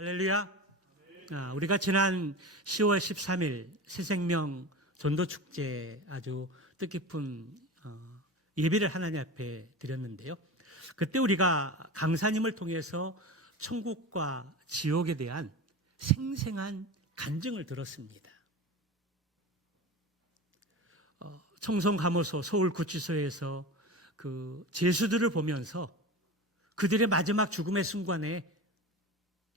할렐루야. 우리가 지난 10월 13일 새생명 전도축제 아주 뜻깊은 예배를 하나님 앞에 드렸는데요. 그때 우리가 강사님을 통해서 천국과 지옥에 대한 생생한 간증을 들었습니다. 청송감호소 서울구치소에서 그 죄수들을 보면서 그들의 마지막 죽음의 순간에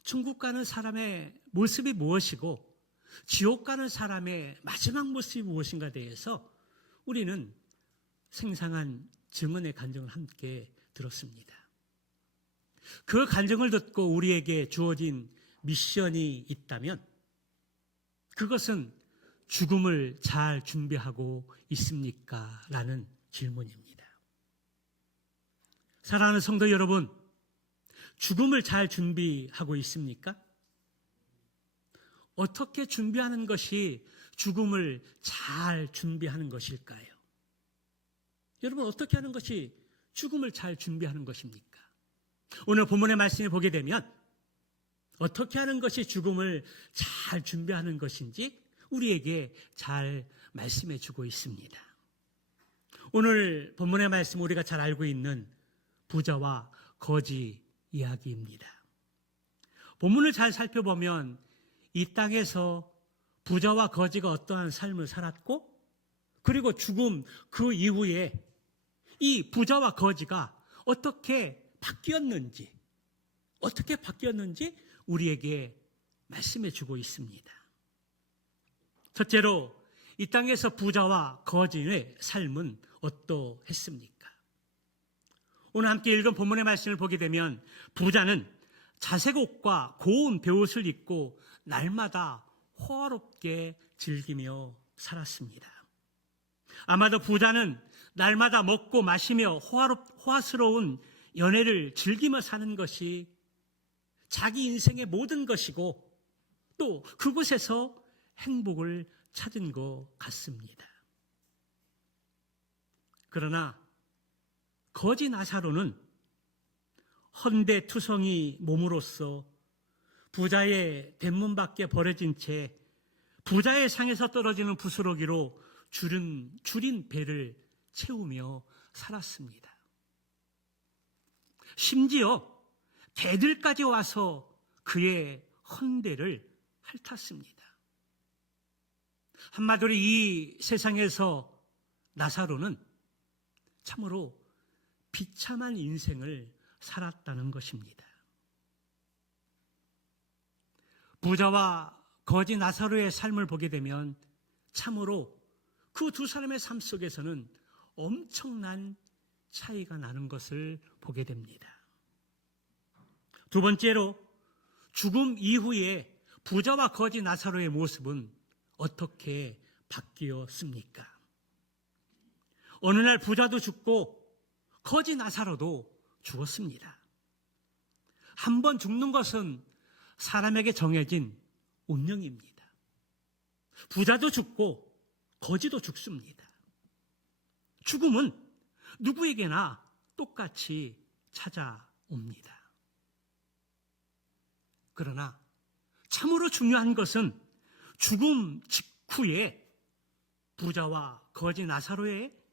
천국 가는 사람의 모습이 무엇이고 지옥 가는 사람의 마지막 모습이 무엇인가에 대해서 우리는 생생한 증언의 간증을 함께 들었습니다. 그 간증을 듣고 우리에게 주어진 미션이 있다면 그것은 죽음을 잘 준비하고 있습니까? 라는 질문입니다. 사랑하는 성도 여러분, 죽음을 잘 준비하고 있습니까? 어떻게 준비하는 것이 죽음을 잘 준비하는 것일까요? 여러분, 어떻게 하는 것이 죽음을 잘 준비하는 것입니까? 오늘 본문의 말씀을 보게 되면 어떻게 하는 것이 죽음을 잘 준비하는 것인지 우리에게 잘 말씀해 주고 있습니다. 오늘 본문의 말씀 우리가 잘 알고 있는 부자와 거지 이야기입니다. 본문을 잘 살펴보면 이 땅에서 부자와 거지가 어떠한 삶을 살았고 그리고 죽음 그 이후에 이 부자와 거지가 어떻게 바뀌었는지 우리에게 말씀해 주고 있습니다. 첫째로 이 땅에서 부자와 거지의 삶은 어떠했습니까? 오늘 함께 읽은 본문의 말씀을 보게 되면 부자는 자색 옷과 고운 베옷을 입고 날마다 호화롭게 즐기며 살았습니다. 아마도 부자는 날마다 먹고 마시며 호화스러운 연애를 즐기며 사는 것이 자기 인생의 모든 것이고 또 그곳에서 행복을 찾은 것 같습니다. 그러나 거지 나사로는 헌데투성이 몸으로써 부자의 대문 밖에 버려진 채 부자의 상에서 떨어지는 부스러기로 줄인 배를 채우며 살았습니다. 심지어 개들까지 와서 그의 헌데를 핥았습니다. 한마디로 이 세상에서 나사로는 참으로 비참한 인생을 살았다는 것입니다. 부자와 거지 나사로의 삶을 보게 되면 참으로 그 두 사람의 삶 속에서는 엄청난 차이가 나는 것을 보게 됩니다. 두 번째로 죽음 이후에 부자와 거지 나사로의 모습은 어떻게 바뀌었습니까? 어느 날 부자도 죽고 거지 나사로도 죽었습니다. 한 번 죽는 것은 사람에게 정해진 운명입니다. 부자도 죽고 거지도 죽습니다. 죽음은 누구에게나 똑같이 찾아옵니다. 그러나 참으로 중요한 것은 죽음 직후에 부자와 거지 나사로에게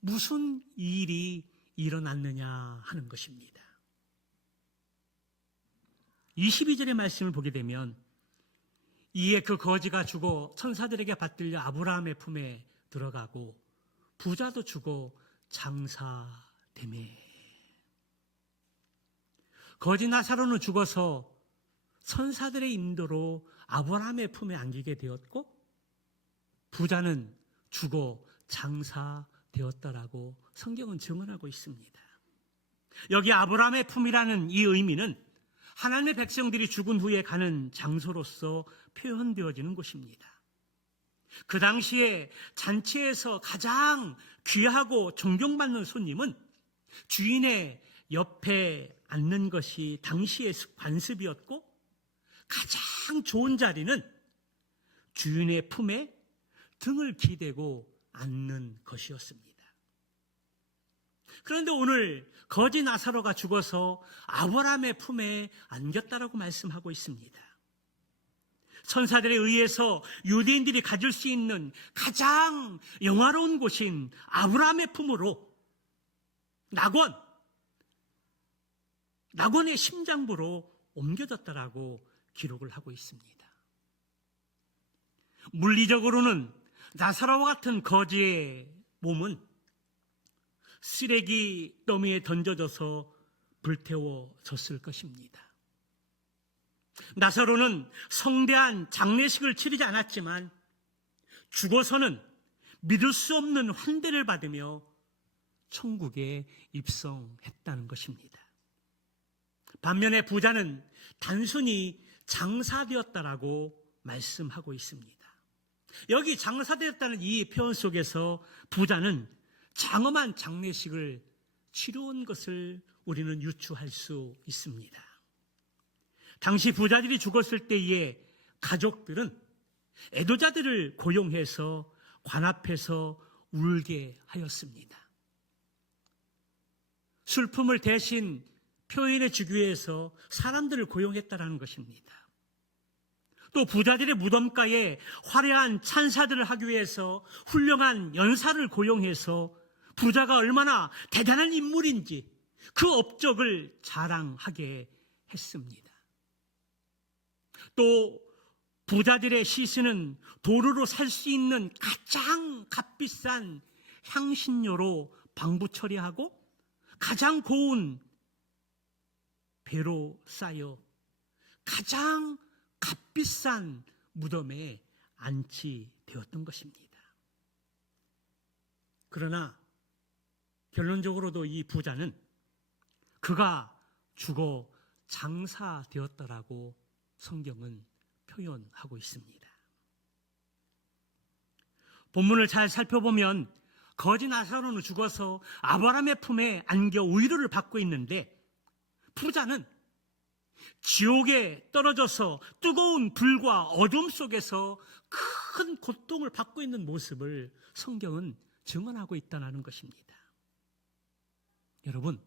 무슨 일이 일어났느냐 하는 것입니다. 22절의 말씀을 보게 되면 이에 그 거지가 죽어 천사들에게 받들려 아브라함의 품에 들어가고 부자도 죽어 장사되매. 거지 나사로는 죽어서 천사들의 인도로 아브라함의 품에 안기게 되었고 부자는 죽어 장사되었다라고 성경은 증언하고 있습니다. 여기 아브라함의 품이라는 이 의미는 하나님의 백성들이 죽은 후에 가는 장소로서 표현되어지는 곳입니다. 그 당시에 잔치에서 가장 귀하고 존경받는 손님은 주인의 옆에 앉는 것이 당시의 관습이었고 가장 좋은 자리는 주인의 품에 등을 기대고 앉는 것이었습니다. 그런데 오늘 거지 나사로가 죽어서 아브라함의 품에 안겼다라고 말씀하고 있습니다. 천사들에 의해서 유대인들이 가질 수 있는 가장 영화로운 곳인 아브라함의 품으로 낙원의 심장부로 옮겨졌다라고 기록을 하고 있습니다. 물리적으로는 나사로와 같은 거지의 몸은 쓰레기 더미에 던져져서 불태워졌을 것입니다. 나사로는 성대한 장례식을 치르지 않았지만 죽어서는 믿을 수 없는 환대를 받으며 천국에 입성했다는 것입니다. 반면에 부자는 단순히 장사되었다라고 말씀하고 있습니다. 여기 장사되었다는 이 표현 속에서 부자는 장엄한 장례식을 치러온 것을 우리는 유추할 수 있습니다. 당시 부자들이 죽었을 때의 가족들은 애도자들을 고용해서 관 앞에서 울게 하였습니다. 슬픔을 대신 표현해 주기 위해서 사람들을 고용했다라는 것입니다. 또 부자들의 무덤가에 화려한 찬사들을 하기 위해서 훌륭한 연사를 고용해서 부자가 얼마나 대단한 인물인지 그 업적을 자랑하게 했습니다. 또 부자들의 시신은 도로로 살 수 있는 가장 값비싼 향신료로 방부 처리하고 가장 고운 배로 쌓여 가장 값비싼 무덤에 안치되었던 것입니다. 그러나 결론적으로도 이 부자는 그가 죽어 장사되었다라고 성경은 표현하고 있습니다. 본문을 잘 살펴보면 거지 나사로는 죽어서 아브라함의 품에 안겨 위로를 받고 있는데 부자는 지옥에 떨어져서 뜨거운 불과 어둠 속에서 큰 고통을 받고 있는 모습을 성경은 증언하고 있다는 것입니다. 여러분,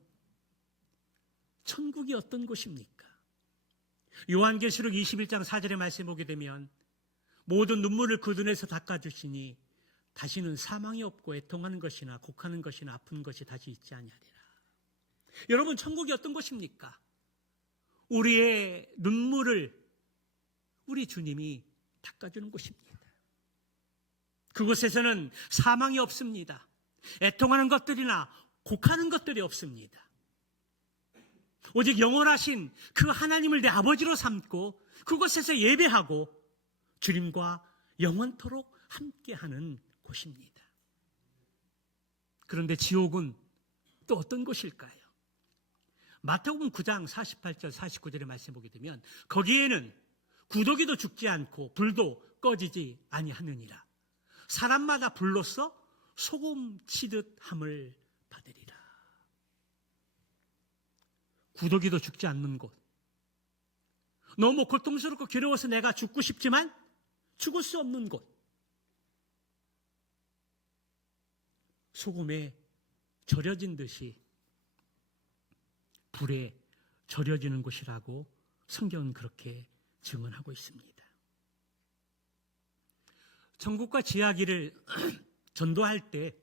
천국이 어떤 곳입니까? 요한계시록 21장 4절의 말씀에 보게 되면 모든 눈물을 그 눈에서 닦아주시니 다시는 사망이 없고 애통하는 것이나 곡하는 것이나 아픈 것이 다시 있지 아니하리라. 여러분, 천국이 어떤 곳입니까? 우리의 눈물을 우리 주님이 닦아주는 곳입니다. 그곳에서는 사망이 없습니다. 애통하는 것들이나 곡하는 것들이 없습니다. 오직 영원하신 그 하나님을 내 아버지로 삼고 그곳에서 예배하고 주님과 영원토록 함께하는 곳입니다. 그런데 지옥은 또 어떤 곳일까요? 마태복음 9장 48절 49절의 말씀 보게 되면 거기에는 구더기도 죽지 않고 불도 꺼지지 아니하느니라. 사람마다 불로써 소금 치듯 함을 받으리라. 구더기도 죽지 않는 곳, 너무 고통스럽고 괴로워서 내가 죽고 싶지만 죽을 수 없는 곳, 소금에 절여진 듯이 불에 절여지는 곳이라고 성경은 그렇게 증언하고 있습니다. 천국과 지하기를 전도할 때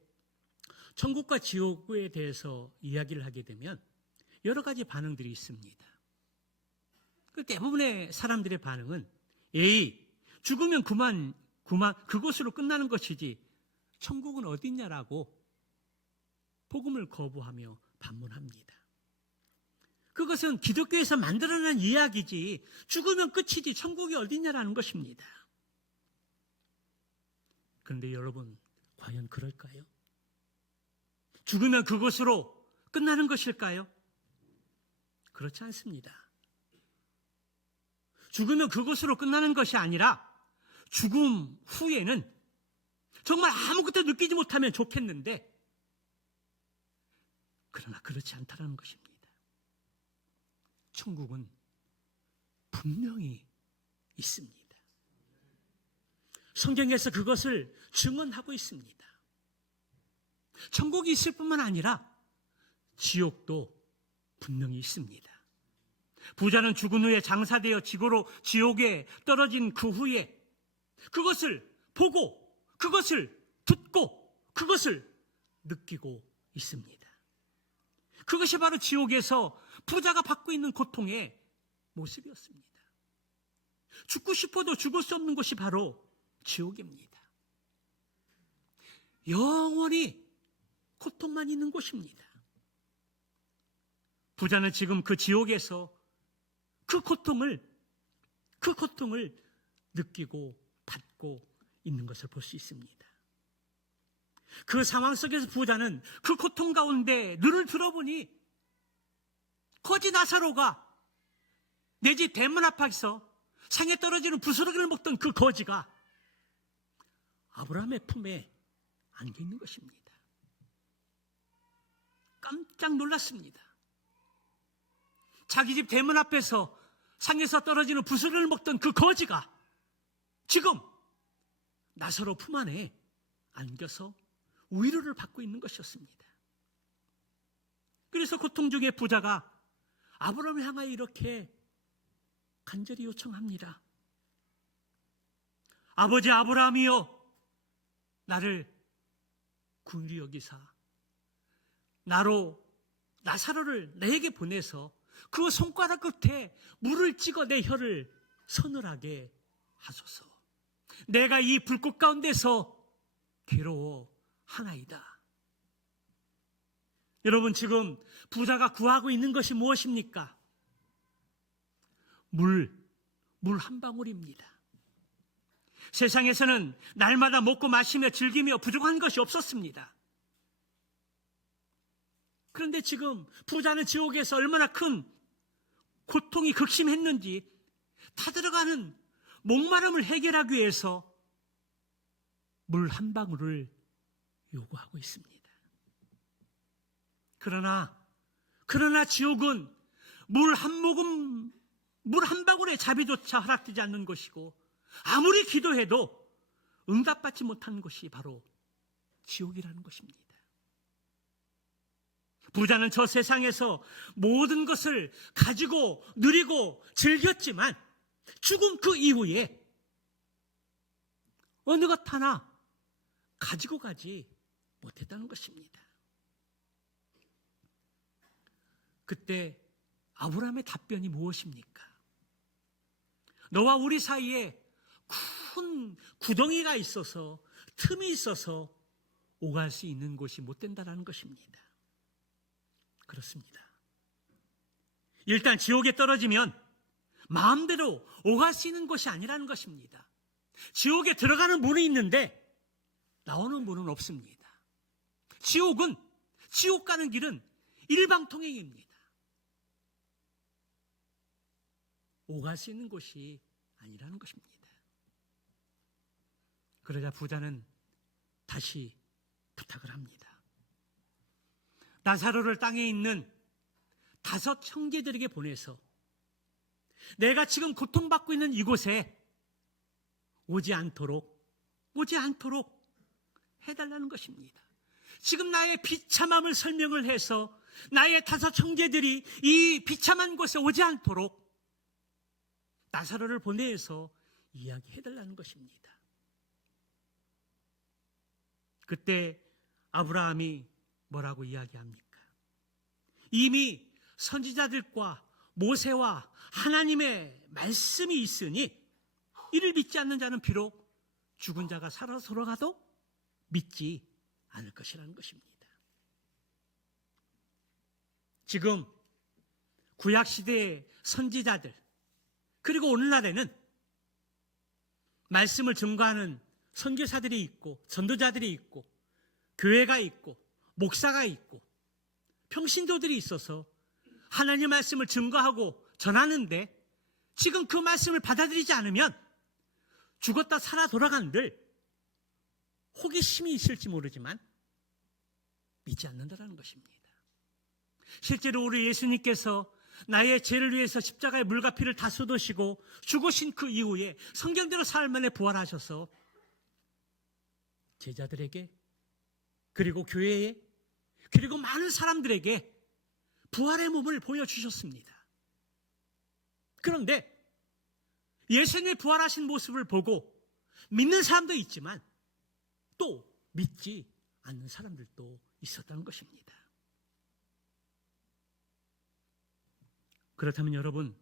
천국과 지옥에 대해서 이야기를 하게 되면 여러 가지 반응들이 있습니다. 대부분의 사람들의 반응은 에이, 죽으면 그만 그것으로 끝나는 것이지 천국은 어딨냐라고 복음을 거부하며 반문합니다. 그것은 기독교에서 만들어낸 이야기지 죽으면 끝이지 천국이 어딨냐라는 것입니다. 그런데 여러분, 과연 그럴까요? 죽으면 그것으로 끝나는 것일까요? 그렇지 않습니다. 죽으면 그것으로 끝나는 것이 아니라 죽음 후에는 정말 아무것도 느끼지 못하면 좋겠는데 그러나 그렇지 않다는 것입니다. 천국은 분명히 있습니다. 성경에서 그것을 증언하고 있습니다. 천국이 있을 뿐만 아니라 지옥도 분명히 있습니다. 부자는 죽은 후에 장사되어 지옥에 떨어진 그 후에 그것을 보고, 그것을 듣고, 그것을 느끼고 있습니다. 그것이 바로 지옥에서 부자가 받고 있는 고통의 모습이었습니다. 죽고 싶어도 죽을 수 없는 곳이 바로 지옥입니다. 영원히 고통만 있는 곳입니다. 부자는 지금 그 지옥에서 그 고통을 느끼고 받고 있는 것을 볼 수 있습니다. 그 상황 속에서 부자는 그 고통 가운데 눈을 들어보니 거지 나사로가 내 집 대문 앞에서 상에 떨어지는 부스러기를 먹던 그 거지가 아브라함의 품에 안겨 있는 것입니다. 깜짝 놀랐습니다. 자기 집 대문 앞에서 상에서 떨어지는 부스러기를 먹던 그 거지가 지금 나사로 품 안에 안겨서 위로를 받고 있는 것이었습니다. 그래서 고통 중에 부자가 아브라함을 향하여 이렇게 간절히 요청합니다. 아버지 아브라함이여, 나를 긍휼히 여기사 나사로를 내게 보내서 그 손가락 끝에 물을 찍어 내 혀를 서늘하게 하소서. 내가 이 불꽃 가운데서 괴로워하나이다. 여러분, 지금 부자가 구하고 있는 것이 무엇입니까? 물 한 방울입니다. 세상에서는 날마다 먹고 마시며 즐기며 부족한 것이 없었습니다. 그런데 지금 부자는 지옥에서 얼마나 큰 고통이 극심했는지 타들어가는 목마름을 해결하기 위해서 물 한 방울을 요구하고 있습니다. 그러나 지옥은 물 한 방울의 자비조차 허락되지 않는 것이고 아무리 기도해도 응답받지 못하는 것이 바로 지옥이라는 것입니다. 부자는 저 세상에서 모든 것을 가지고 누리고 즐겼지만 죽음 그 이후에 어느 것 하나 가지고 가지 못했다는 것입니다. 그때 아브라함의 답변이 무엇입니까? 너와 우리 사이에 큰 구덩이가 있어서, 틈이 있어서 오갈 수 있는 곳이 못 된다는 것입니다. 그렇습니다. 일단 지옥에 떨어지면 마음대로 오갈 수 있는 곳이 아니라는 것입니다. 지옥에 들어가는 문이 있는데 나오는 문은 없습니다. 지옥 가는 길은 일방통행입니다. 오갈 수 있는 곳이 아니라는 것입니다. 그러자 부자는 다시 부탁을 합니다. 나사로를 땅에 있는 5 형제들에게 보내서 내가 지금 고통받고 있는 이곳에 오지 않도록 해달라는 것입니다. 지금 나의 비참함을 설명을 해서 나의 5 형제들이 이 비참한 곳에 오지 않도록 나사로를 보내서 이야기해달라는 것입니다. 그때 아브라함이 뭐라고 이야기합니까? 이미 선지자들과 모세와 하나님의 말씀이 있으니 이를 믿지 않는 자는 비록 죽은 자가 살아서 돌아가도 믿지 않을 것이라는 것입니다. 지금 구약시대의 선지자들, 그리고 오늘날에는 말씀을 증거하는 선교사들이 있고 전도자들이 있고 교회가 있고 목사가 있고 평신도들이 있어서 하나님의 말씀을 증거하고 전하는데 지금 그 말씀을 받아들이지 않으면 죽었다 살아 돌아간들 호기심이 있을지 모르지만 믿지 않는다는 것입니다. 실제로 우리 예수님께서 나의 죄를 위해서 십자가의 물과 피를 다 쏟으시고 죽으신 그 이후에 성경대로 사흘 만에 부활하셔서 제자들에게 그리고 교회에 그리고 많은 사람들에게 부활의 몸을 보여주셨습니다. 그런데 예수님이 부활하신 모습을 보고 믿는 사람도 있지만 또 믿지 않는 사람들도 있었다는 것입니다. 그렇다면 여러분,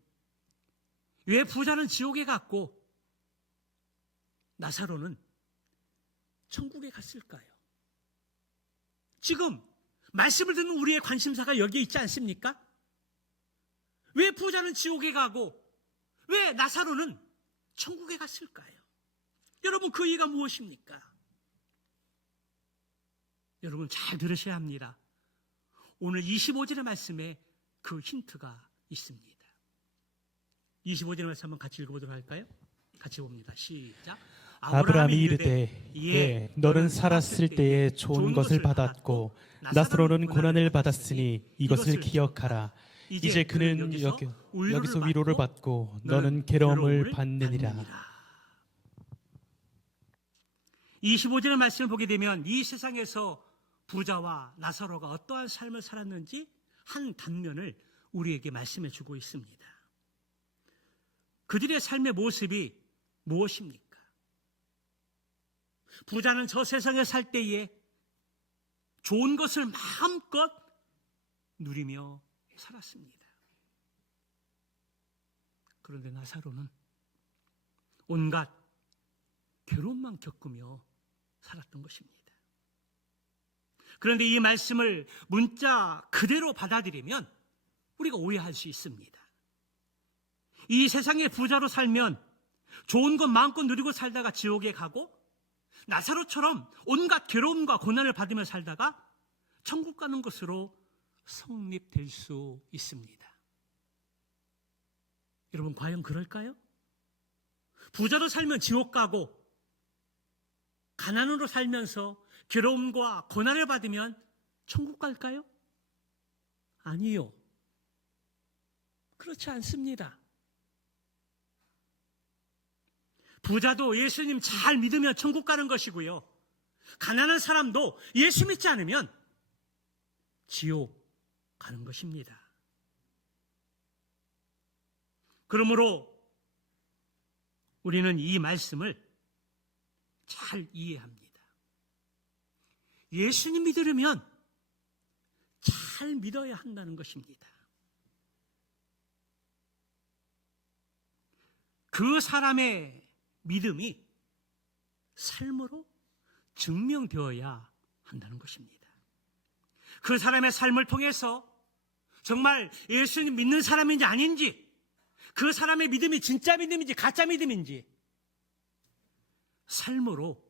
왜 부자는 지옥에 갔고 나사로는 천국에 갔을까요? 지금 말씀을 듣는 우리의 관심사가 여기에 있지 않습니까? 왜 부자는 지옥에 가고 왜 나사로는 천국에 갔을까요? 여러분, 그 이유가 무엇입니까? 여러분, 잘 들으셔야 합니다. 오늘 25절의 말씀에 그 힌트가 있습니다. 25절의 말씀 한번 같이 읽어보도록 할까요? 같이 봅니다. 시작. 아브라함이 이르되 예, 너는 살았을 때에 좋은 것을 받았고 나사로는 고난을 받았으니 이것을 기억하라. 이제 그는 여기서 위로를 받고 너는 괴로움을 받느니라. 25절의 말씀을 보게 되면 이 세상에서 부자와 나사로가 어떠한 삶을 살았는지 한 단면을 우리에게 말씀해 주고 있습니다. 그들의 삶의 모습이 무엇입니까? 부자는 저 세상에 살 때에 좋은 것을 마음껏 누리며 살았습니다. 그런데 나사로는 온갖 괴로움만 겪으며 살았던 것입니다. 그런데 이 말씀을 문자 그대로 받아들이면 우리가 오해할 수 있습니다. 이 세상의 부자로 살면 좋은 것 마음껏 누리고 살다가 지옥에 가고 나사로처럼 온갖 괴로움과 고난을 받으며 살다가 천국 가는 것으로 성립될 수 있습니다. 여러분, 과연 그럴까요? 부자로 살면 지옥 가고 가난으로 살면서 괴로움과 고난을 받으면 천국 갈까요? 아니요. 그렇지 않습니다. 부자도 예수님 잘 믿으면 천국 가는 것이고요. 가난한 사람도 예수 믿지 않으면 지옥 가는 것입니다. 그러므로 우리는 이 말씀을 잘 이해합니다. 예수님 믿으려면 잘 믿어야 한다는 것입니다. 그 사람의 믿음이 삶으로 증명되어야 한다는 것입니다. 그 사람의 삶을 통해서 정말 예수님 믿는 사람인지 아닌지, 그 사람의 믿음이 진짜 믿음인지 가짜 믿음인지 삶으로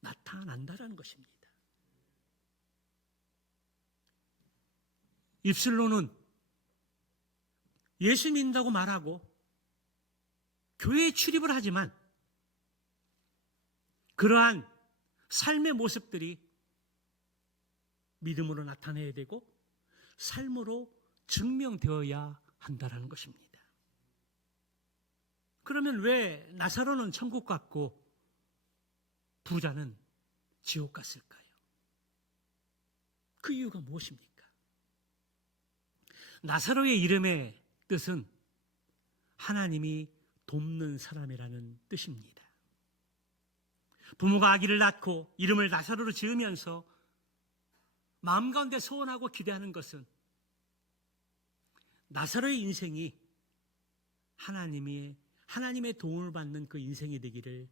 나타난다는 것입니다. 입술로는 예수 믿는다고 말하고 교회에 출입을 하지만 그러한 삶의 모습들이 믿음으로 나타내야 되고 삶으로 증명되어야 한다는 것입니다. 그러면 왜 나사로는 천국 갔고 부자는 지옥 갔을까요? 그 이유가 무엇입니까? 나사로의 이름의 뜻은 하나님이 돕는 사람이라는 뜻입니다. 부모가 아기를 낳고 이름을 나사로로 지으면서 마음 가운데 소원하고 기대하는 것은 나사로의 인생이 하나님의 도움을 받는 그 인생이 되기를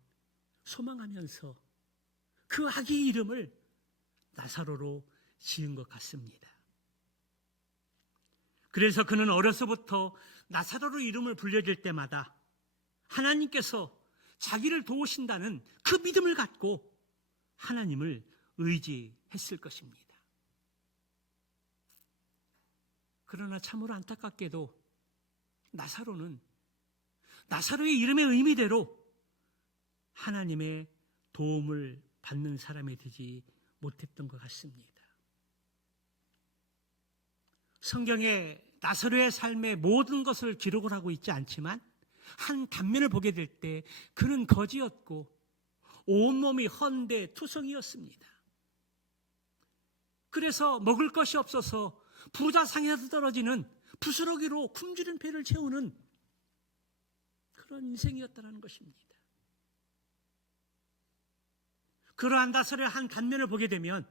소망하면서 그 아기의 이름을 나사로로 지은 것 같습니다. 그래서 그는 어려서부터 나사로로 이름을 불려질 때마다 하나님께서 자기를 도우신다는 그 믿음을 갖고 하나님을 의지했을 것입니다. 그러나 참으로 안타깝게도 나사로의 이름의 의미대로 하나님의 도움을 받는 사람이 되지 못했던 것 같습니다. 성경에 나사로의 삶의 모든 것을 기록을 하고 있지 않지만 한 단면을 보게 될 때 그는 거지였고 온몸이 헌데 투성이었습니다. 그래서 먹을 것이 없어서 부자 상에서 떨어지는 부스러기로 굶주린 배를 채우는 그런 인생이었다는 것입니다. 그러한 나사로의 한 단면을 보게 되면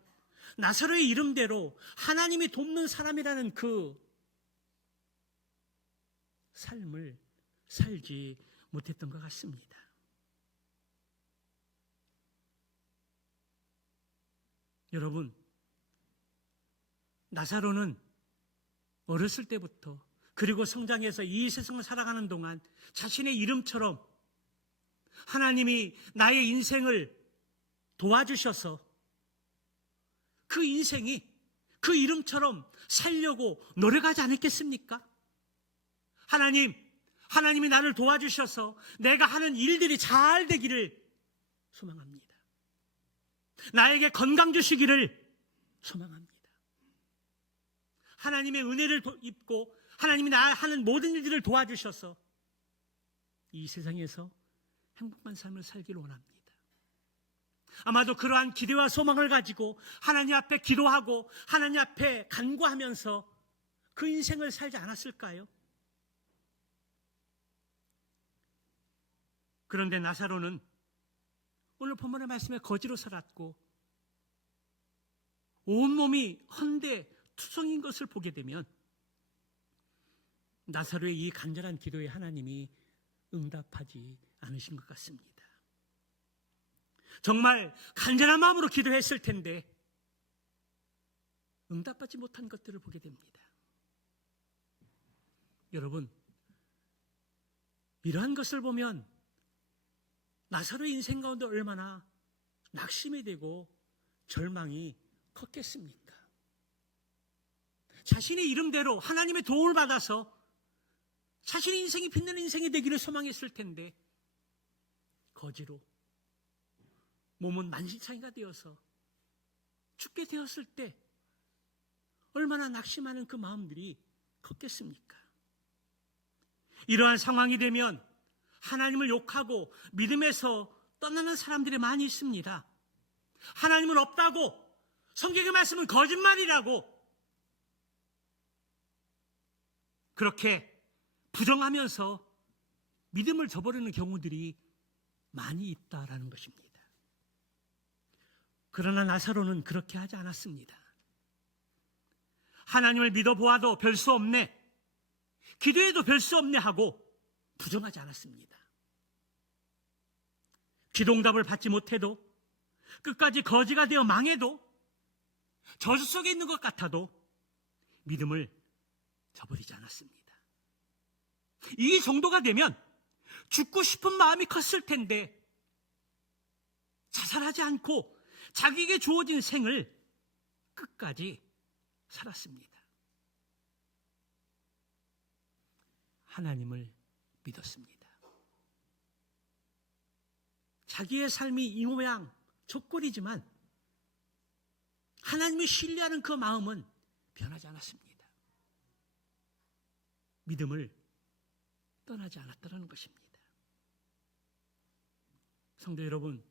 나사로의 이름대로 하나님이 돕는 사람이라는 그 삶을 살지 못했던 것 같습니다. 여러분, 나사로는 어렸을 때부터 그리고 성장해서 이 세상을 살아가는 동안 자신의 이름처럼 하나님이 나의 인생을 도와주셔서 그 인생이 그 이름처럼 살려고 노력하지 않았겠습니까? 하나님이 나를 도와주셔서 내가 하는 일들이 잘 되기를 소망합니다. 나에게 건강 주시기를 소망합니다. 하나님의 은혜를 입고 하나님이 나 하는 모든 일들을 도와주셔서 이 세상에서 행복한 삶을 살기를 원합니다. 아마도 그러한 기대와 소망을 가지고 하나님 앞에 기도하고 하나님 앞에 간구하면서 그 인생을 살지 않았을까요? 그런데 나사로는 오늘 본문의 말씀에 거지로 살았고 온몸이 헌데 투성인 것을 보게 되면 나사로의 이 간절한 기도에 하나님이 응답하지 않으신 것 같습니다. 정말 간절한 마음으로 기도했을 텐데 응답받지 못한 것들을 보게 됩니다. 여러분, 이러한 것을 보면 나사로의 인생 가운데 얼마나 낙심이 되고 절망이 컸겠습니까? 자신의 이름대로 하나님의 도움을 받아서 자신의 인생이 빛나는 인생이 되기를 소망했을 텐데 거지로 몸은 만신창이가 되어서 죽게 되었을 때 얼마나 낙심하는 그 마음들이 컸겠습니까? 이러한 상황이 되면 하나님을 욕하고 믿음에서 떠나는 사람들이 많이 있습니다. 하나님은 없다고, 성경의 말씀은 거짓말이라고 그렇게 부정하면서 믿음을 저버리는 경우들이 많이 있다라는 것입니다. 그러나 나사로는 그렇게 하지 않았습니다. 하나님을 믿어보아도 별 수 없네, 기도해도 별 수 없네 하고 부정하지 않았습니다. 기도응답을 받지 못해도, 끝까지 거지가 되어 망해도, 저주 속에 있는 것 같아도 믿음을 저버리지 않았습니다. 이 정도가 되면 죽고 싶은 마음이 컸을 텐데 자살하지 않고 자기에게 주어진 생을 끝까지 살았습니다. 하나님을 믿었습니다. 자기의 삶이 이 모양 족골이지만 하나님을 신뢰하는 그 마음은 변하지 않았습니다. 믿음을 떠나지 않았다는 것입니다. 성도 여러분,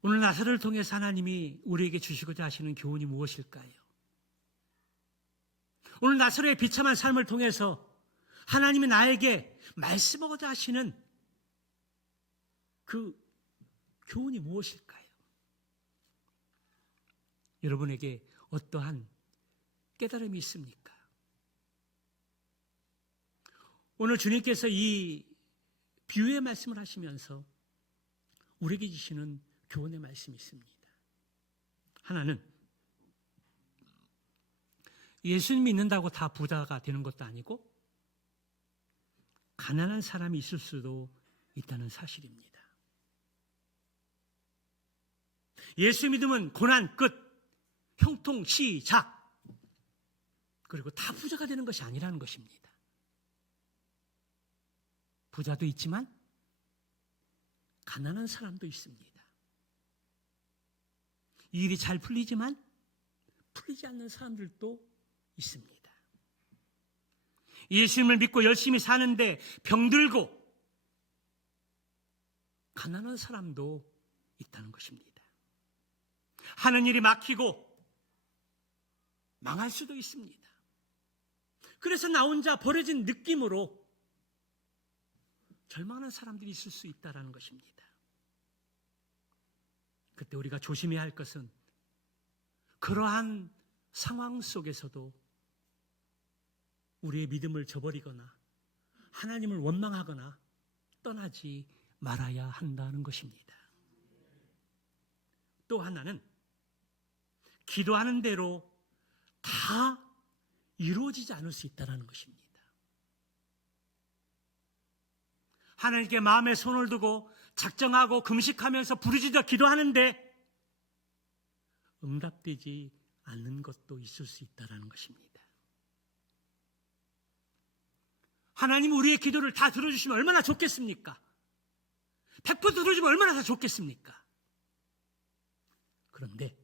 오늘 나사로를 통해서 하나님이 우리에게 주시고자 하시는 교훈이 무엇일까요? 오늘 나사로의 비참한 삶을 통해서 하나님이 나에게 말씀하고자 하시는 그 교훈이 무엇일까요? 여러분에게 어떠한 깨달음이 있습니까? 오늘 주님께서 이 비유의 말씀을 하시면서 우리에게 주시는 교훈의 말씀이 있습니다. 하나는 예수님 믿는다고 다 부자가 되는 것도 아니고 가난한 사람이 있을 수도 있다는 사실입니다. 예수 믿음은 고난 끝, 형통 시작, 그리고 다 부자가 되는 것이 아니라는 것입니다. 부자도 있지만 가난한 사람도 있습니다. 일이 잘 풀리지만 풀리지 않는 사람들도 있습니다. 예수님을 믿고 열심히 사는데 병들고 가난한 사람도 있다는 것입니다. 하는 일이 막히고 망할 수도 있습니다. 그래서 나 혼자 버려진 느낌으로 절망하는 사람들이 있을 수 있다는 것입니다. 그때 우리가 조심해야 할 것은 그러한 상황 속에서도 우리의 믿음을 저버리거나 하나님을 원망하거나 떠나지 말아야 한다는 것입니다. 또 하나는 기도하는 대로 다 이루어지지 않을 수 있다는 것입니다. 하나님께 마음에 손을 두고 작정하고 금식하면서 부르짖어 기도하는데 응답되지 않는 것도 있을 수 있다는 것입니다. 하나님 우리의 기도를 다 들어주시면 얼마나 좋겠습니까? 100% 들어주면 얼마나 더 좋겠습니까? 그런데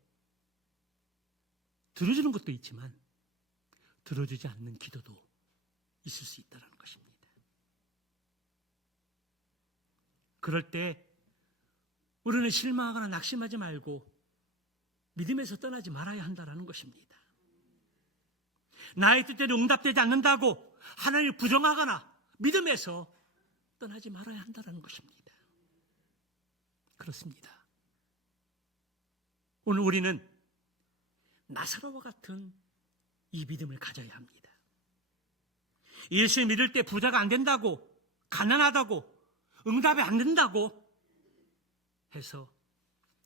들어주는 것도 있지만 들어주지 않는 기도도 있을 수 있다는 것입니다. 그럴 때 우리는 실망하거나 낙심하지 말고 믿음에서 떠나지 말아야 한다는 것입니다. 나의 뜻대로 응답되지 않는다고 하나님을 부정하거나 믿음에서 떠나지 말아야 한다는 것입니다. 그렇습니다. 오늘 우리는 나사로와 같은 이 믿음을 가져야 합니다. 예수 믿을 때 부자가 안 된다고, 가난하다고, 응답이 안 된다고 해서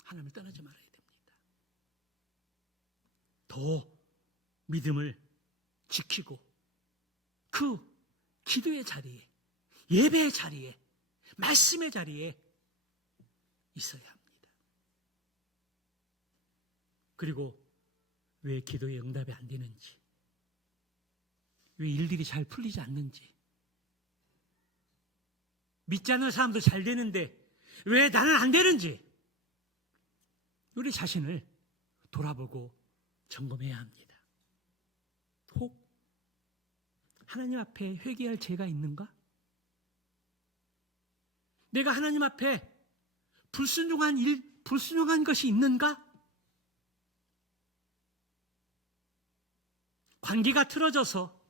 하나님을 떠나지 말아야 됩니다. 더 믿음을 지키고 그 기도의 자리에, 예배의 자리에, 말씀의 자리에 있어야 합니다. 그리고 왜 기도에 응답이 안 되는지, 왜 일들이 잘 풀리지 않는지, 믿지 않는 사람도 잘 되는데 왜 나는 안 되는지 우리 자신을 돌아보고 점검해야 합니다. 혹 하나님 앞에 회개할 죄가 있는가? 내가 하나님 앞에 불순종한 것이 있는가? 관계가 틀어져서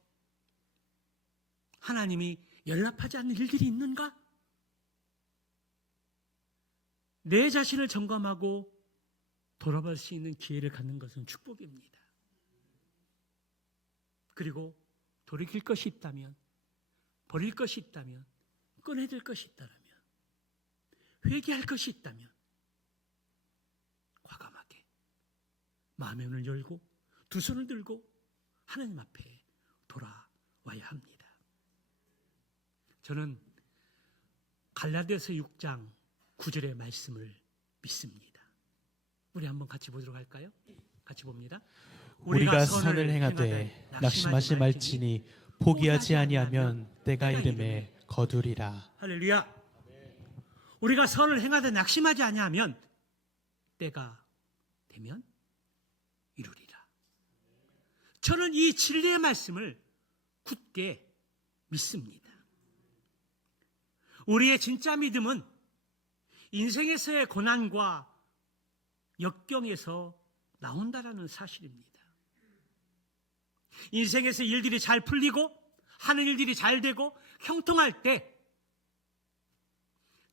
하나님이 연락하지 않는 일들이 있는가? 내 자신을 점검하고 돌아볼 수 있는 기회를 갖는 것은 축복입니다. 그리고 돌이킬 것이 있다면, 버릴 것이 있다면, 꺼내들 것이 있다면, 회개할 것이 있다면 과감하게 마음의 문을 열고 두 손을 들고 하나님 앞에 돌아와야 합니다. 저는 갈라디아서 6장 9절의 말씀을 믿습니다. 우리 한번 같이 보도록 할까요? 같이 봅니다. 우리가 선을 행하되 낙심하지 말지니 포기하지 아니하면 때가 이름에 거두리라. 할렐루야. 우리가 선을 행하되 낙심하지 아니하면 때가 되면 이루리라. 저는 이 진리의 말씀을 굳게 믿습니다. 우리의 진짜 믿음은 인생에서의 고난과 역경에서 나온다라는 사실입니다. 인생에서 일들이 잘 풀리고 하는 일들이 잘 되고 형통할 때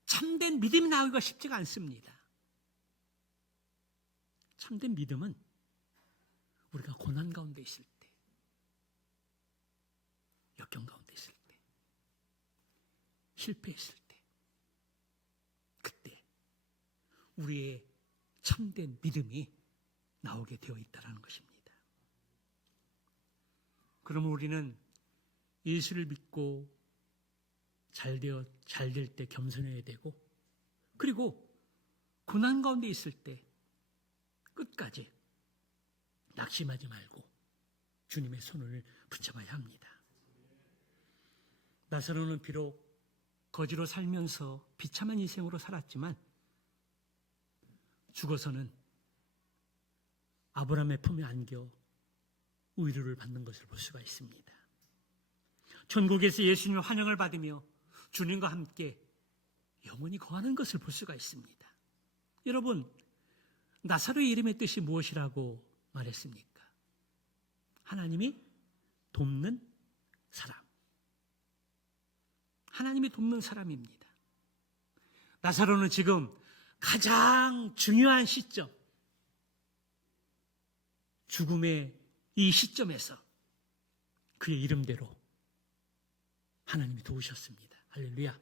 참된 믿음이 나오기가 쉽지가 않습니다. 참된 믿음은 우리가 고난 가운데 있을 때, 역경 가운데 있을 때, 실패했을 때, 그때 우리의 참된 믿음이 나오게 되어 있다는 것입니다. 그러면 우리는 예수를 믿고 잘 될 때 겸손해야 되고, 그리고 고난 가운데 있을 때 끝까지 낙심하지 말고 주님의 손을 붙잡아야 합니다. 나사로는 비록 거지로 살면서 비참한 인생으로 살았지만 죽어서는 아브라함의 품에 안겨 위로를 받는 것을 볼 수가 있습니다. 천국에서 예수님의 환영을 받으며 주님과 함께 영원히 거하는 것을 볼 수가 있습니다. 여러분, 나사로의 이름의 뜻이 무엇이라고 말했습니까? 하나님이 돕는 사람. 하나님이 돕는 사람입니다. 나사로는 지금 가장 중요한 시점, 죽음의 이 시점에서 그의 이름대로 하나님이 도우셨습니다. 할렐루야.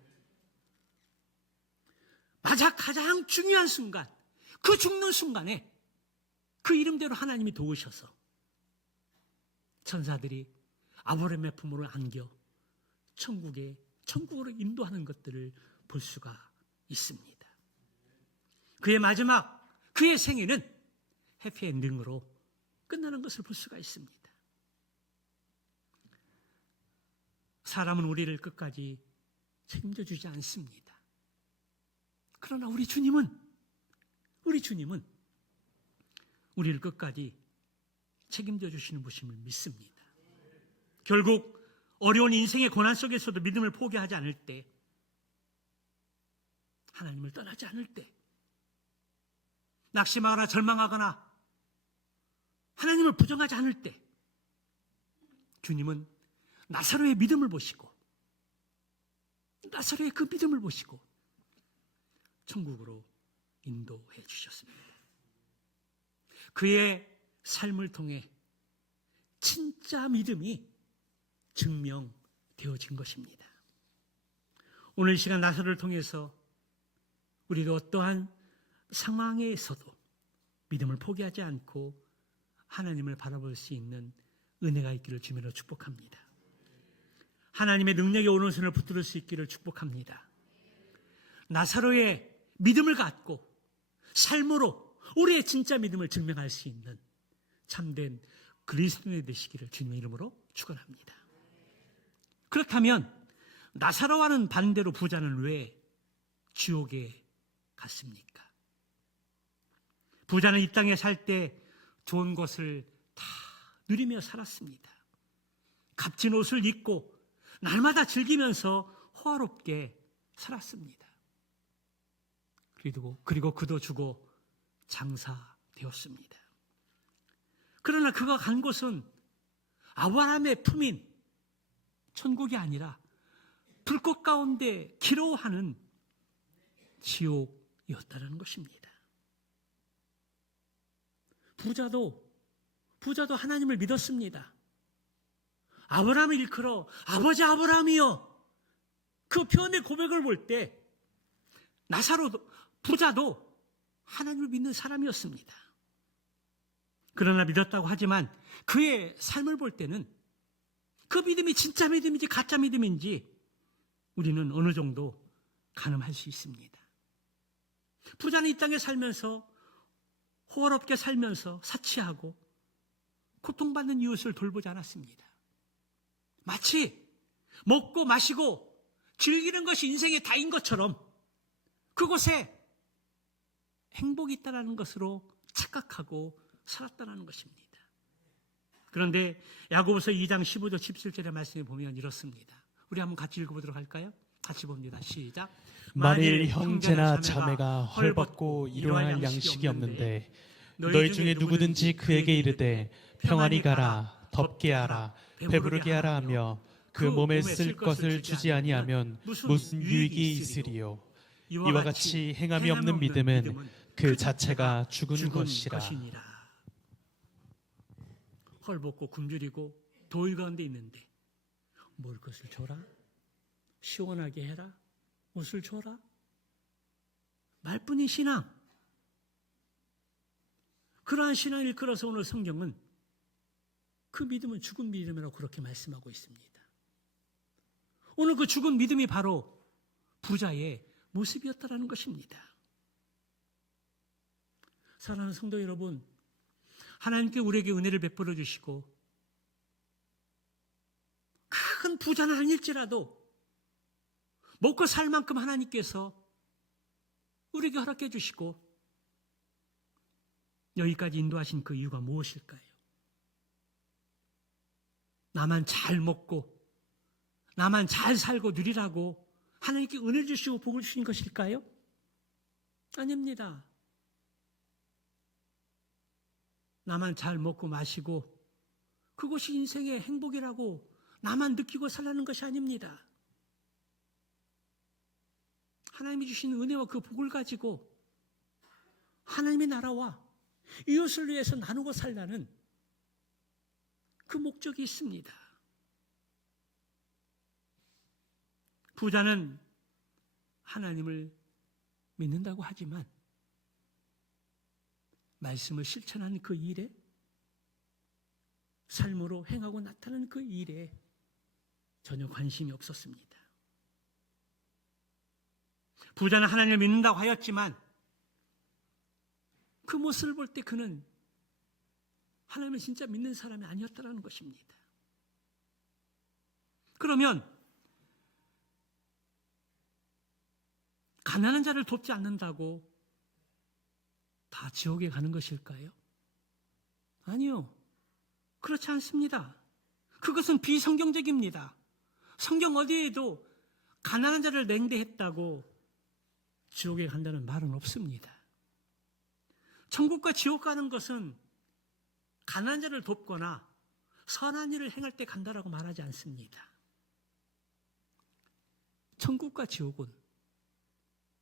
맞아, 가장 중요한 순간, 그 죽는 순간에 그 이름대로 하나님이 도우셔서 천사들이 아브라함의 품으로 안겨 천국으로 인도하는 것들을 볼 수가 있습니다. 그의 마지막, 그의 생애는 해피엔딩으로 끝나는 것을 볼 수가 있습니다. 사람은 우리를 끝까지 책임져 주지 않습니다. 그러나 우리 주님은 우리를 끝까지 책임져 주시는 분임을 믿습니다. 결국 어려운 인생의 고난 속에서도 믿음을 포기하지 않을 때, 하나님을 떠나지 않을 때, 낙심하거나 절망하거나 하나님을 부정하지 않을 때, 주님은 나사로의 믿음을 보시고, 나사로의 그 믿음을 보시고 천국으로 인도해 주셨습니다. 그의 삶을 통해 진짜 믿음이 증명되어진 것입니다. 오늘 이 시간 나사로를 통해서 우리도 어떠한 상황에서도 믿음을 포기하지 않고 하나님을 바라볼 수 있는 은혜가 있기를 주님으로 축복합니다. 하나님의 능력의 오른손을 붙들 수 있기를 축복합니다. 나사로의 믿음을 갖고 삶으로 우리의 진짜 믿음을 증명할 수 있는 참된 그리스도인이 되시기를 주님의 이름으로 축원합니다. 그렇다면 나사로와는 반대로 부자는 왜 지옥에 갔습니까? 부자는 이 땅에 살 때 좋은 것을 다 누리며 살았습니다. 값진 옷을 입고 날마다 즐기면서 호화롭게 살았습니다. 그리고 그도 주고 장사되었습니다. 그러나 그가 간 곳은 아브라함의 품인 천국이 아니라 불꽃 가운데 기로워하는 지옥이었다는 것입니다. 부자도 하나님을 믿었습니다. 아브라함을 일컬어 아버지 아브라함이여, 그 표현의 고백을 볼 때 부자도 하나님을 믿는 사람이었습니다. 그러나 믿었다고 하지만 그의 삶을 볼 때는 그 믿음이 진짜 믿음인지 가짜 믿음인지 우리는 어느 정도 가늠할 수 있습니다. 부자는 이 땅에 살면서 호화롭게 살면서 사치하고 고통받는 이웃을 돌보지 않았습니다. 마치 먹고 마시고 즐기는 것이 인생의 다인 것처럼 그곳에 행복이 있다는 것으로 착각하고 살았다는 것입니다. 그런데 야고보서 2장 15절 17절의 말씀을 보면 이렇습니다. 우리 한번 같이 읽어보도록 할까요? 같이 봅니다. 시작. 만일 형제나 자매가 헐벗고 일용할 양식이 없는데 너희 중에 누구든지 그에게 이르되 평안히 가라, 덥게 하라, 배부르게 하라 하며 그 몸에 쓸 것을 주지 아니하면 무슨 유익이 있으리요. 이와 같이 행함이 없는 믿음은 그 자체가 죽은 것이라. 헐벗고 굶주리고 더위 가운데 있는데 먹을 것을 줘라, 시원하게 해라, 옷을 줘라, 말뿐인 신앙. 그러한 신앙을 일컬어서 오늘 성경은 그 믿음은 죽은 믿음이라고 그렇게 말씀하고 있습니다. 오늘 그 죽은 믿음이 바로 부자의 모습이었다는 것입니다. 사랑하는 성도 여러분, 하나님께 우리에게 은혜를 베풀어 주시고 큰 부자는 아닐지라도 먹고 살 만큼 하나님께서 우리에게 허락해 주시고 여기까지 인도하신 그 이유가 무엇일까요? 나만 잘 먹고 나만 잘 살고 누리라고 하나님께 은혜를 주시고 복을 주신 것일까요? 아닙니다. 나만 잘 먹고 마시고 그것이 인생의 행복이라고 나만 느끼고 살라는 것이 아닙니다. 하나님이 주신 은혜와 그 복을 가지고 하나님의 나라와 이웃을 위해서 나누고 살라는 그 목적이 있습니다. 부자는 하나님을 믿는다고 하지만 말씀을 실천하는 그 일에, 삶으로 행하고 나타나는 그 일에 전혀 관심이 없었습니다. 부자는 하나님을 믿는다고 하였지만 그 모습을 볼 때 그는 하나님을 진짜 믿는 사람이 아니었다는 것입니다. 그러면 가난한 자를 돕지 않는다고 다 지옥에 가는 것일까요? 아니요. 그렇지 않습니다. 그것은 비성경적입니다. 성경 어디에도 가난한 자를 냉대했다고 지옥에 간다는 말은 없습니다. 천국과 지옥 가는 것은 가난한 자를 돕거나 선한 일을 행할 때 간다라고 말하지 않습니다. 천국과 지옥은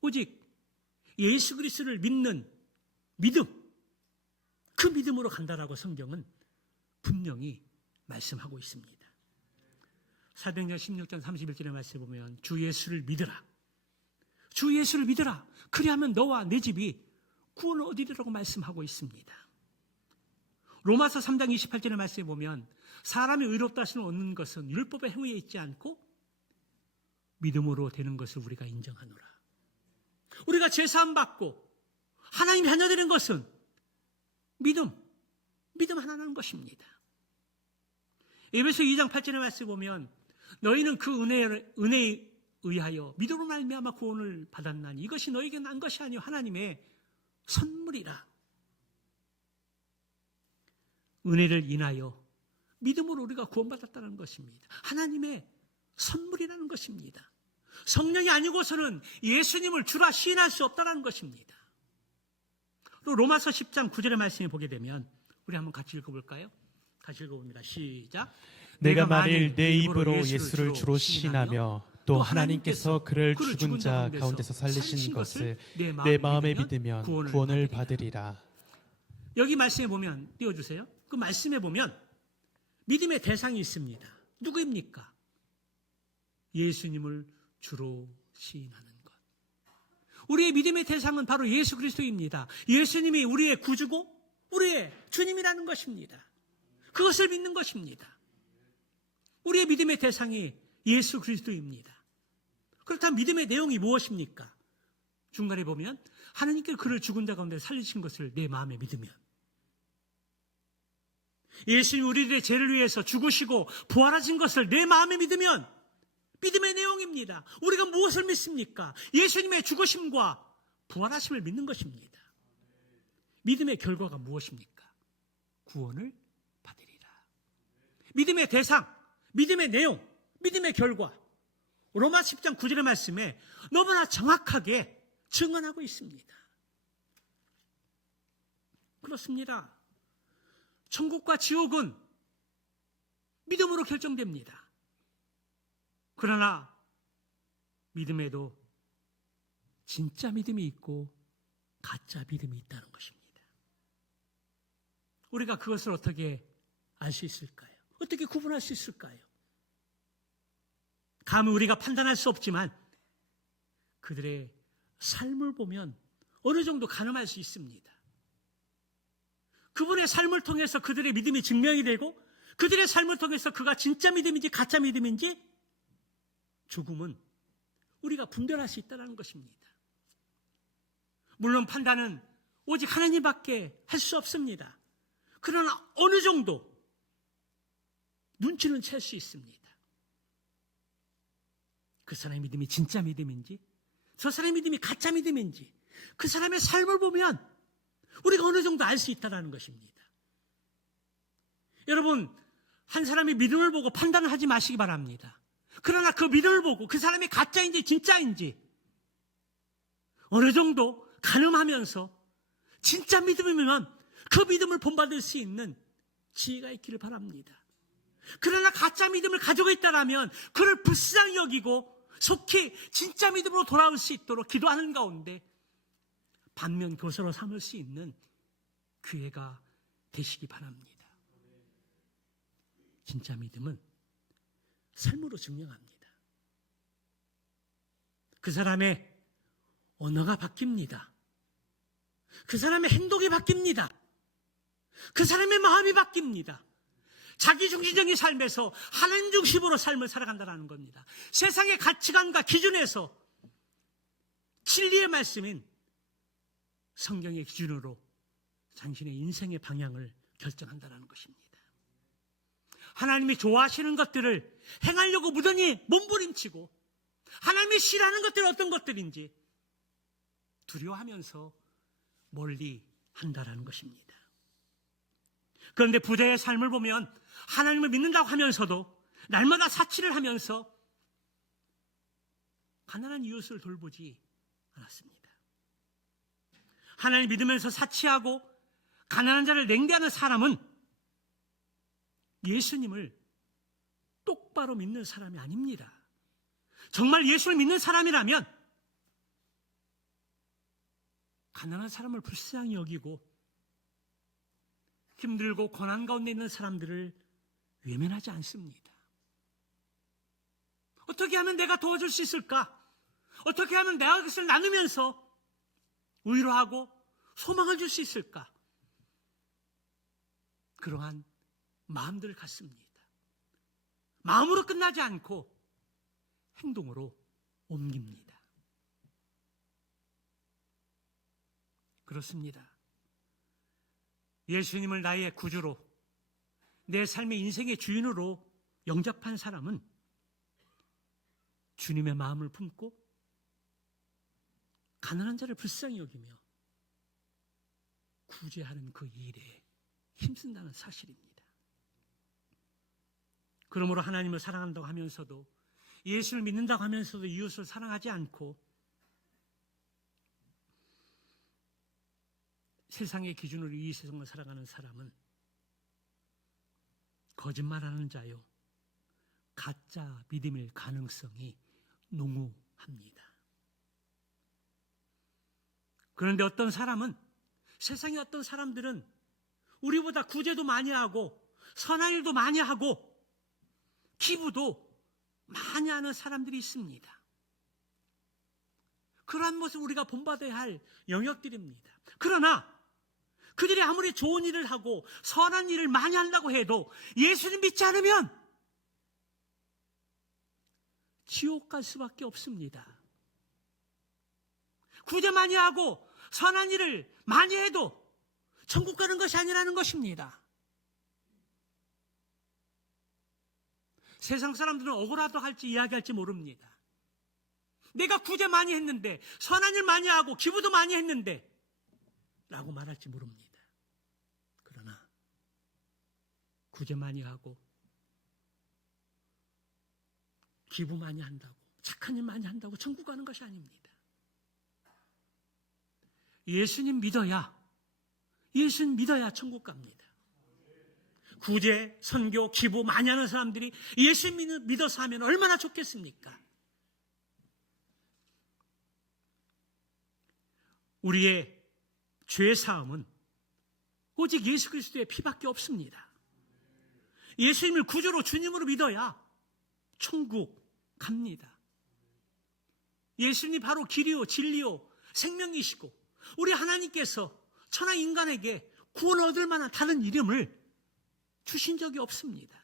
오직 예수 그리스도를 믿는 믿음, 그 믿음으로 간다라고 성경은 분명히 말씀하고 있습니다. 사도행전 16장 31절의 말씀에 보면 주 예수를 믿으라. 주 예수를 믿으라. 그리하면 너와 내 집이 구원을 얻으리라고 말씀하고 있습니다. 로마서 3장 28절의 말씀에 보면 사람이 의롭다 하심을 얻는 것은 율법의 행위에 있지 않고 믿음으로 되는 것을 우리가 인정하노라. 우리가 죄사함 받고 하나님의 자녀 되는 것은 믿음 하나라는 것입니다. 에베소 2장 8절의 말씀에 보면 너희는 그 은혜에 의하여 믿음으로 말미암아 구원을 받았나니 이것이 너희에게 난 것이 아니요 하나님의 선물이라. 은혜를 인하여 믿음으로 우리가 구원받았다는 것입니다. 하나님의 선물이라는 것입니다. 성령이 아니고서는 예수님을 주라 시인할 수 없다는 것입니다. 또 로마서 10장 9절의 말씀을 보게 되면 우리 한번 같이 읽어볼까요? 같이 읽어봅니다. 시작. 내가 만일 내 입으로 예수를 주로 시인하며 또 하나님께서 그를 죽은 자 가운데서 살리신 것을 내 마음에 믿으면 구원을 받으리라. 여기 말씀에 보면 띄워주세요. 그 말씀에 보면 믿음의 대상이 있습니다. 누구입니까? 예수님을 주로 시인하는 것. 우리의 믿음의 대상은 바로 예수 그리스도입니다. 예수님이 우리의 구주고 우리의 주님이라는 것입니다. 그것을 믿는 것입니다. 우리의 믿음의 대상이 예수 그리스도입니다. 그렇다면 믿음의 내용이 무엇입니까? 중간에 보면 하나님께서 그를 죽은 자 가운데 살리신 것을 내 마음에 믿으면, 예수님이 우리들의 죄를 위해서 죽으시고 부활하신 것을 내 마음에 믿으면 믿음의 내용입니다. 우리가 무엇을 믿습니까? 예수님의 죽으심과 부활하심을 믿는 것입니다. 믿음의 결과가 무엇입니까? 구원을 받으리라. 믿음의 대상, 믿음의 내용, 믿음의 결과, 로마 10장 9절의 말씀에 너무나 정확하게 증언하고 있습니다. 그렇습니다. 천국과 지옥은 믿음으로 결정됩니다. 그러나 믿음에도 진짜 믿음이 있고 가짜 믿음이 있다는 것입니다. 우리가 그것을 어떻게 알 수 있을까요? 어떻게 구분할 수 있을까요? 감히 우리가 판단할 수 없지만 그들의 삶을 보면 어느 정도 가늠할 수 있습니다. 그분의 삶을 통해서 그들의 믿음이 증명이 되고 그들의 삶을 통해서 그가 진짜 믿음인지 가짜 믿음인지 조금은 우리가 분별할 수 있다는 것입니다. 물론 판단은 오직 하나님밖에 할 수 없습니다. 그러나 어느 정도 눈치는 챌 수 있습니다. 그 사람의 믿음이 진짜 믿음인지 저 사람의 믿음이 가짜 믿음인지 그 사람의 삶을 보면 우리가 어느 정도 알 수 있다는 것입니다. 여러분, 한 사람의 믿음을 보고 판단을 하지 마시기 바랍니다. 그러나 그 믿음을 보고 그 사람이 가짜인지 진짜인지 어느 정도 가늠하면서 진짜 믿음이면 그 믿음을 본받을 수 있는 지혜가 있기를 바랍니다. 그러나 가짜 믿음을 가지고 있다라면 그를 불쌍히 여기고 속히 진짜 믿음으로 돌아올 수 있도록 기도하는 가운데 반면 교사로 삼을 수 있는 기회가 되시기 바랍니다. 진짜 믿음은 삶으로 증명합니다. 그 사람의 언어가 바뀝니다. 그 사람의 행동이 바뀝니다. 그 사람의 마음이 바뀝니다. 자기중심적인 삶에서 하나님 중심으로 삶을 살아간다는 겁니다. 세상의 가치관과 기준에서 진리의 말씀인 성경의 기준으로 당신의 인생의 방향을 결정한다는 것입니다. 하나님이 좋아하시는 것들을 행하려고 무던히 몸부림치고 하나님이 싫어하는 것들은 어떤 것들인지 두려워하면서 멀리 한다는 것입니다. 그런데 부자의 삶을 보면 하나님을 믿는다고 하면서도 날마다 사치를 하면서 가난한 이웃을 돌보지 않았습니다. 하나님 믿으면서 사치하고 가난한 자를 냉대하는 사람은 예수님을 똑바로 믿는 사람이 아닙니다. 정말 예수를 믿는 사람이라면 가난한 사람을 불쌍히 여기고 힘들고 고난 가운데 있는 사람들을 외면하지 않습니다. 어떻게 하면 내가 도와줄 수 있을까? 어떻게 하면 내가 그것을 나누면서 위로하고 소망을 줄 수 있을까? 그러한 마음들을 갖습니다. 마음으로 끝나지 않고 행동으로 옮깁니다. 그렇습니다. 예수님을 나의 구주로, 내 삶의 인생의 주인으로 영접한 사람은 주님의 마음을 품고 가난한 자를 불쌍히 여기며 구제하는 그 일에 힘쓴다는 사실입니다. 그러므로 하나님을 사랑한다고 하면서도, 예수를 믿는다고 하면서도 이웃을 사랑하지 않고 세상의 기준으로 이 세상을 살아가는 사람은 거짓말하는 자요, 가짜 믿음일 가능성이 농후합니다. 그런데 어떤 사람은, 세상의 어떤 사람들은 우리보다 구제도 많이 하고 선한 일도 많이 하고 기부도 많이 하는 사람들이 있습니다. 그러한 모습 우리가 본받아야 할 영역들입니다. 그러나 그들이 아무리 좋은 일을 하고 선한 일을 많이 한다고 해도 예수님 믿지 않으면 지옥 갈 수밖에 없습니다. 구제 많이 하고 선한 일을 많이 해도 천국 가는 것이 아니라는 것입니다. 세상 사람들은 억울하다 할지 이야기할지 모릅니다. 내가 구제 많이 했는데, 선한 일 많이 하고 기부도 많이 했는데 라고 말할지 모릅니다. 그러나 구제 많이 하고 기부 많이 한다고, 착한 일 많이 한다고 천국 가는 것이 아닙니다. 예수님 믿어야 천국 갑니다. 구제, 선교, 기부 많이 하는 사람들이 예수 믿어서 하면 얼마나 좋겠습니까? 우리의 죄 사함은 오직 예수 그리스도의 피밖에 없습니다. 예수님을 구주로 주님으로 믿어야 천국 갑니다. 예수님이 바로 길이요 진리요 생명이시고 우리 하나님께서 천하 인간에게 구원 얻을 만한 다른 이름을 주신 적이 없습니다.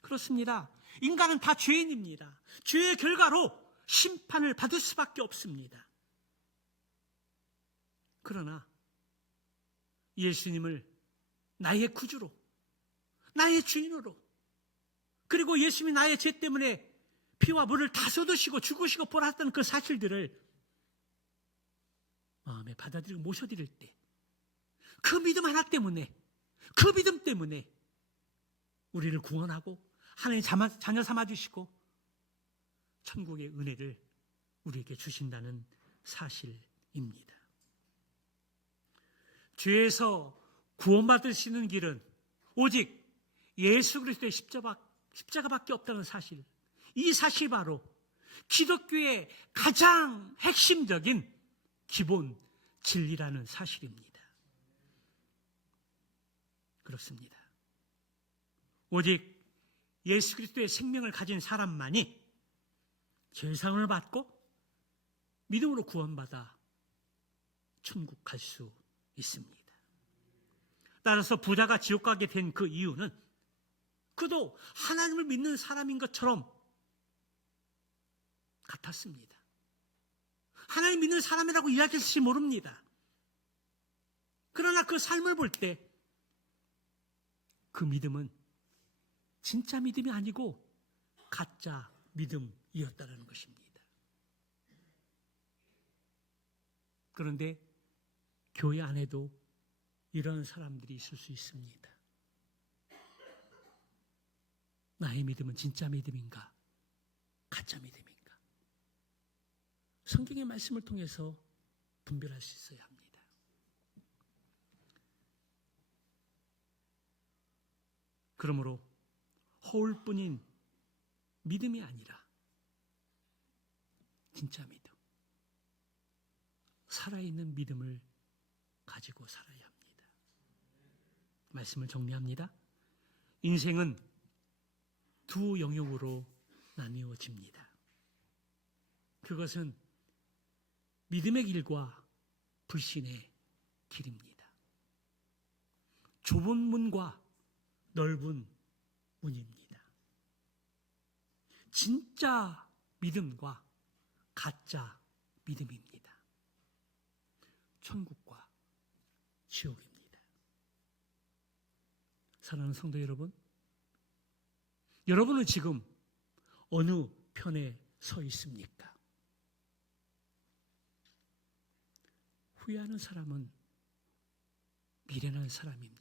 그렇습니다. 인간은 다 죄인입니다. 죄의 결과로 심판을 받을 수밖에 없습니다. 그러나 예수님을 나의 구주로, 나의 주인으로, 그리고 예수님이 나의 죄 때문에 피와 물을 다 쏟으시고 죽으시고 보았던 그 사실들을 마음에 받아들이고 모셔드릴 때, 그 믿음 하나 때문에, 그 믿음 때문에 우리를 구원하고 하나님 자녀 삼아주시고 천국의 은혜를 우리에게 주신다는 사실입니다. 죄에서 구원받을 수 있는 길은 오직 예수 그리스도의 십자가밖에 없다는 사실, 이 사실이 바로 기독교의 가장 핵심적인 기본 진리라는 사실입니다. 그렇습니다. 오직 예수 그리스도의 생명을 가진 사람만이 죄사함을 받고 믿음으로 구원받아 천국 갈 수 있습니다. 따라서 부자가 지옥 가게 된 그 이유는 그도 하나님을 믿는 사람인 것처럼 같았습니다. 하나님 믿는 사람이라고 이야기할지 모릅니다. 그러나 그 삶을 볼 때 그 믿음은 진짜 믿음이 아니고 가짜 믿음이었다는 것입니다. 그런데 교회 안에도 이런 사람들이 있을 수 있습니다. 나의 믿음은 진짜 믿음인가? 가짜 믿음인가? 성경의 말씀을 통해서 분별할 수 있어야 합니다. 그러므로 허울뿐인 믿음이 아니라 진짜 믿음, 살아있는 믿음을 가지고 살아야 합니다. 말씀을 정리합니다. 인생은 두 영역으로 나뉘어집니다. 그것은 믿음의 길과 불신의 길입니다. 좁은 문과 넓은 문입니다. 진짜 믿음과 가짜 믿음입니다. 천국과 지옥입니다. 사랑하는 성도 여러분, 여러분은 지금 어느 편에 서 있습니까? 후회하는 사람은 미련한 사람입니다.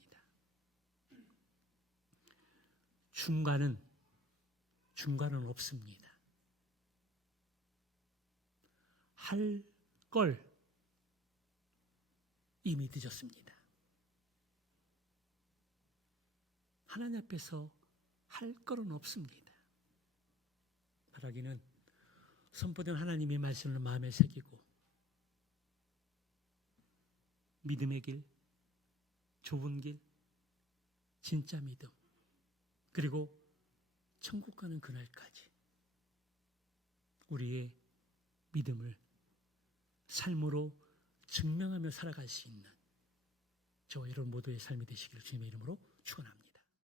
중간은 없습니다. 할 걸 이미 늦었습니다. 하나님 앞에서 할 걸은 없습니다. 바라기는 선포된 하나님의 말씀을 마음에 새기고 믿음의 길, 좁은 길, 진짜 믿음, 그리고 천국 가는 그날까지 우리의 믿음을 삶으로 증명하며 살아갈 수 있는 저와 여러분 모두의 삶이 되시기를 주님의 이름으로 축원합니다.